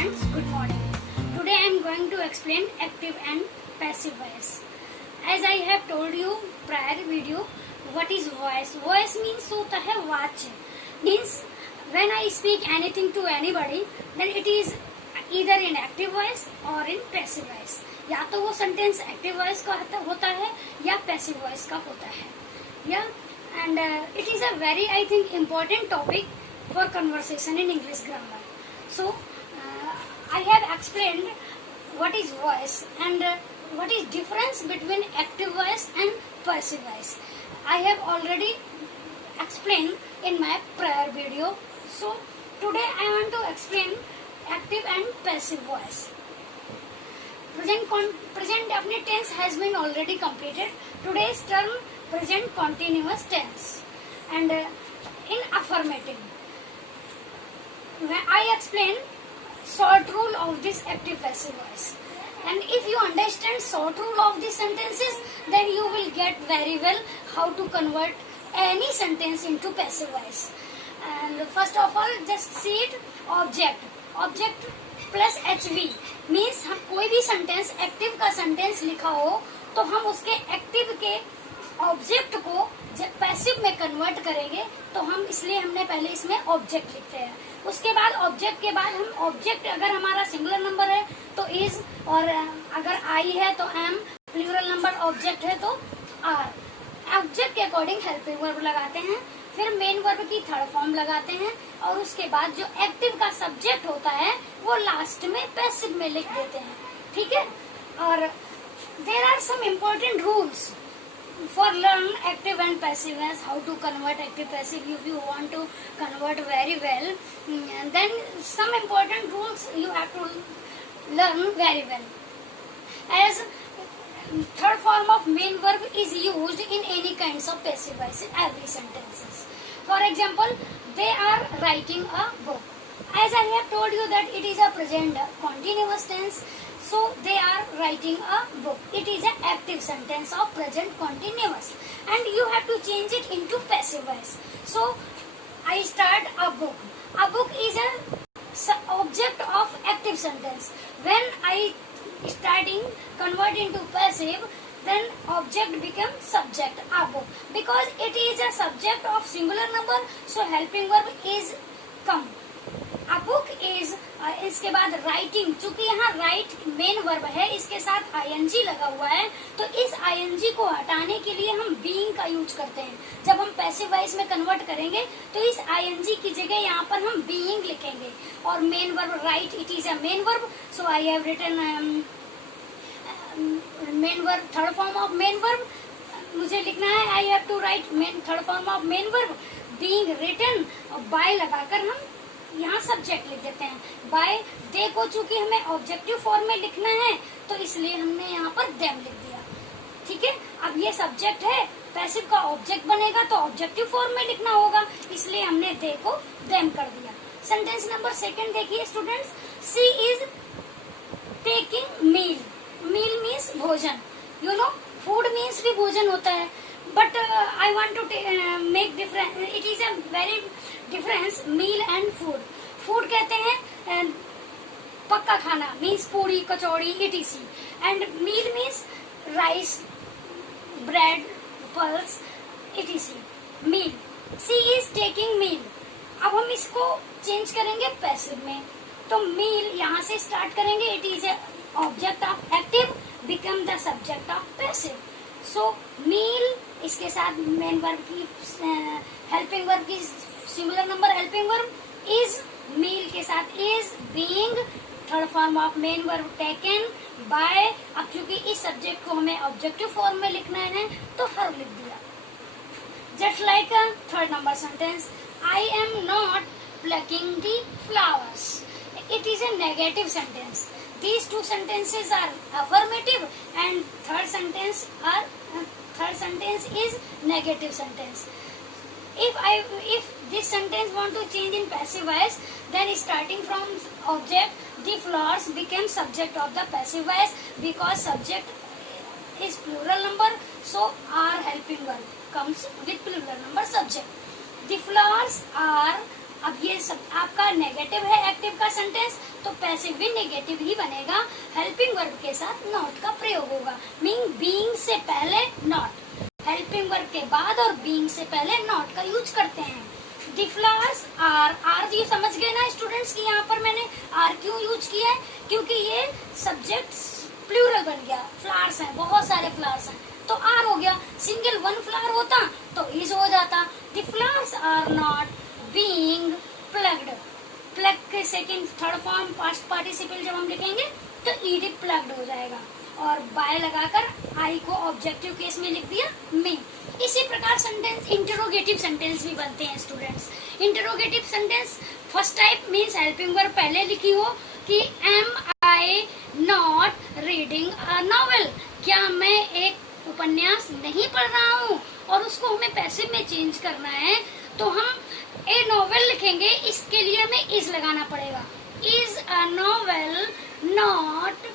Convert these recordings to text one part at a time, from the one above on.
students, good morning. Today I am going to explain active and passive voice. As I have told you prior video, what is voice? Voice means होता है वाच्य. Means when I speak anything to anybody, then it is either in active voice or in passive voice. या तो वो sentence active voice का होता है या पैसिव वॉइस का होता है. या and it is a very, I think, important topic for conversation in English grammar. So I have explained what is voice and what is difference between active voice and passive voice. I have already explained in my prior video. So today I want to explain active and passive voice. Present definite tense has been already completed. Today's term present continuous tense. And in affirmative, I explain short rule of this active passive voice. And if you understand short rule of these sentences, then you will get very well how to convert any sentence into passive voice. And first of all, just see it. Object plus HV means हम कोई भी sentence active का sentence लिखा हो तो हम उसके active के ऑब्जेक्ट को जब पैसिव में कन्वर्ट करेंगे तो हम इसलिए हमने पहले इसमें ऑब्जेक्ट लिखते हैं. उसके बाद ऑब्जेक्ट के बाद हम ऑब्जेक्ट अगर हमारा सिंगुलर नंबर है तो इज, और अगर आई है तो एम, प्लूरल नंबर ऑब्जेक्ट है तो आर. ऑब्जेक्ट के अकॉर्डिंग हेल्पिंग वर्ब लगाते हैं, फिर मेन वर्ब की थर्ड फॉर्म लगाते हैं और उसके बाद जो एक्टिव का सब्जेक्ट होता है वो लास्ट में पैसिव में लिख देते हैं. ठीक है. और there are some important rules for learn active and passive as how to convert active passive. If you want to convert very well, then some important rules you have to learn very well. As third form of main verb is used in any kinds of passive voice in every sentences. For example, they are writing a book. As I have told you that it is a present continuous tense, so they are writing a book. It is an active sentence of present continuous, and you have to change it into passive voice. So I start a book. A book is a object of active sentence. When I starting convert into passive, then object become subject, a book, because it is a subject of singular number, so helping verb is come. A book is इसके बाद writing, चूंकि यहाँ write main verb है, इसके साथ ing लगा हुआ है, तो इस ing को हटाने के लिए हम being का यूज करते हैं. जब हम पैसिव वॉइस में कन्वर्ट करेंगे तो इस ing की जगह यहाँ पर हम being लिखेंगे. और main verb write, it is a main verb, so I have written main verb, third form of main verb. मुझे लिखना है I have to write main third form of main verb being written, और by लगाकर हम यहाँ subject लिख देते हैं. बाय दे को चूंकि हमें ऑब्जेक्टिव फॉर्म में लिखना है तो इसलिए हमने यहाँ पर देम लिख दिया. ठीक है. अब ये सब्जेक्ट है, पैसिव का ऑब्जेक्ट बनेगा तो ऑब्जेक्टिव फॉर्म में लिखना होगा, इसलिए हमने दे को देम कर दिया. सेंटेंस नंबर सेकंड देखिए students. She is taking meal. Meal means भोजन. यू नो फूड मीन्स भी भोजन होता है, but I want to make difference. It is a very difference meal and food. Food कहते हैं पक्का खाना, means पूरी कचौड़ी etc. And meal means rice, bread, pulse etc. Meal. She is taking meal. अब हम इसको चेंज करेंगे पैसिव में, तो meal यहाँ से स्टार्ट करेंगे. It is a object of active, become the subject of passive. So meal इसके साथ मेन वर्ब की हेल्पिंग वर्ब की singular number helping verb is, meal के साथ is, being third form of main verb taken, by. अब चूंकि इस subject को हमें ऑब्जेक्टिव फॉर्म में लिखना है तो हर लिख दिया. Just like third number sentence, I am not plucking the flowers. It is a negative sentence. These two sentences are affirmative and third sentence is negative sentence. If this sentence want to change in passive voice, then starting from object, the flowers became subject of the passive voice, because subject is plural number, so are helping verb comes with plural number subject. The flowers are अब ये सब आपका negative है active का sentence, तो passive भी negative ही बनेगा। Helping verb के साथ नॉट का प्रयोग होगा। मीन बीइंग से पहले नॉट, हेल्पिंग वर्ब के बाद और बीइंग से पहले नॉट का यूज करते हैं। द फ्लावर्स आर ये समझ गए ना स्टूडेंट्स कि यहाँ पर मैंने आर क्यों यूज किया है, क्योंकि ये सब्जेक्ट प्लूरल बन गया। फ्लावर्स हैं, बहुत सारे फ्लावर्स हैं, तो आर हो गया। सिंगल वन फ्लावर होता तो इज हो जाता। The flowers are not being plugged. Plug के second third form past participle जब हम लिखेंगे तो ईडी प्लग्ड हो जाएगा, और बाय लगाकर आई को ऑब्जेक्टिव केस में लिख दिया में। इसी प्रकार सेंटेंस इंटरोगेटिव सेंटेंस भी बनते हैं students. Interrogative sentence first type means helping verb पहले लिखी हो कि am I not reading a novel, क्या मैं एक उपन्यास नहीं पढ़ रहा हूँ, और उसको हमें पैसिव में चेंज करना है तो हम ए नॉवेल लिखेंगे, इसके लिए हमें इज लगाना पड़ेगा। Is a novel not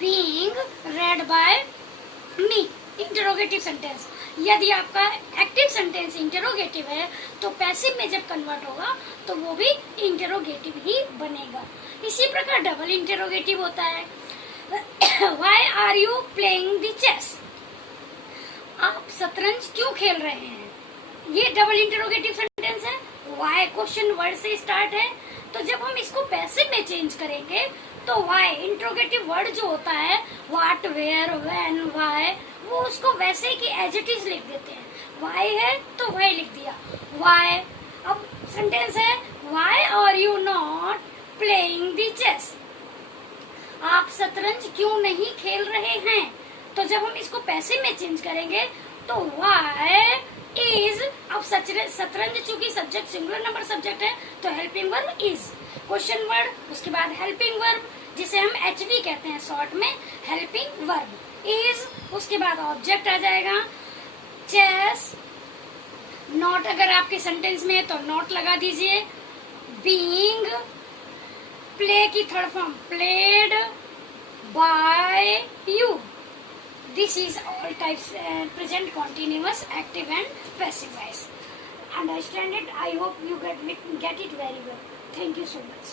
being read by me, interrogative sentence. यदि आपका एक्टिव सेंटेंस इंटरोगेटिव है तो पैसिव में जब कन्वर्ट होगा तो वो भी इंटरोगेटिव ही बनेगा। इसी प्रकार डबल इंटरोगेटिव होता है। Why are you playing the chess? आप शतरंज क्यों खेल रहे हैं? ये डबल इंटरोगेटिव सेंटेंस है। Why क्वेश्चन वर्ड से स्टार्ट है, तो जब हम इसको पैसिव में चेंज करेंगे तो why इंटरोगेटिव वर्ड जो होता है what, where, when, why, वो उसको वैसे कि एज इट इज लिख देते हैं। why है तो why लिख दिया। why अब सेंटेंस है why are you not playing the chess? आप शतरंज क्यों नहीं खेल रहे हैं? तो जब हम इसको पैसिव में चेंज करेंगे तो why is, अब शतरंज चूंकि सब्जेक्ट सिंगुलर नंबर सब्जेक्ट है तो helping verb is, question word, उसके बाद हेल्पिंग वर्ब जिसे हम एचवी कहते हैं शॉर्ट में, हेल्पिंग वर्ब इज, उसके बाद ऑब्जेक्ट आ जाएगा चेस। नॉट अगर आपके सेंटेंस में है तो नॉट लगा दीजिए। बीइंग, प्ले की third form played by you. This is all types present continuous, active and passive voice. Understand it? I hope you get it very well. Thank you so much.